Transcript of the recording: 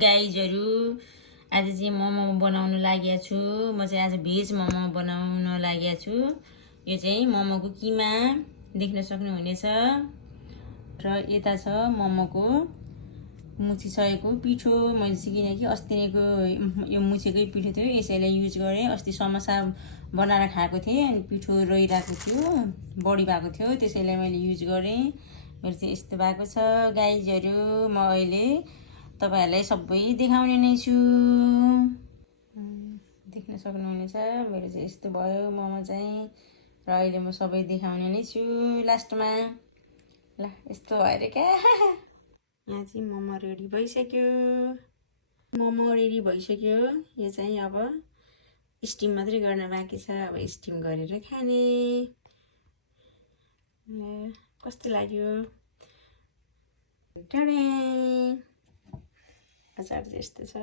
गाइजहरु आज चाहिँ मोमो बनाउन लागेको छु। म चाहिँ आज भेज मोमो बनाउन लागेको छु। यो चाहिँ मोमोको किमा देख्न सक्नुहुनेछ र यता छ मोमोको मुछिसकेको पिठो। मैले चाहिँ किनकि अस्तिको यो मुछेकै पिठो थियो, यसैलाई युज गरेँ। अस्ति समोसा बनाएर खाएको थिएँ अनि पिठो रहिरहेको थियो, बढी भएको थियो, त्यसैलाई मैले युज गरेँ। मेरो चाहिँ यस्तो भएको छ गाइजहरु। म अहिले तपाईहरुलाई सबै देखाउने नै छु। देख्न सक्नुहुनेछ मेरो चाहिँ यस्तो भयो मोमो चाहिँ, र अहिले म सबै देखाउने नै छु लास्टमा। ल यस्तो भएर क्या यहाँ चाहिँ मोमो रेडी भइसक्यो। मोमो रेडी भइसक्यो। यो चाहिँ अब स्टिम मात्रै गर्न बाँकी छ, अब स्टिम गरेर खाने। कस्तो लाग्यो? टडे अचार चाहिँ यस्तो छ।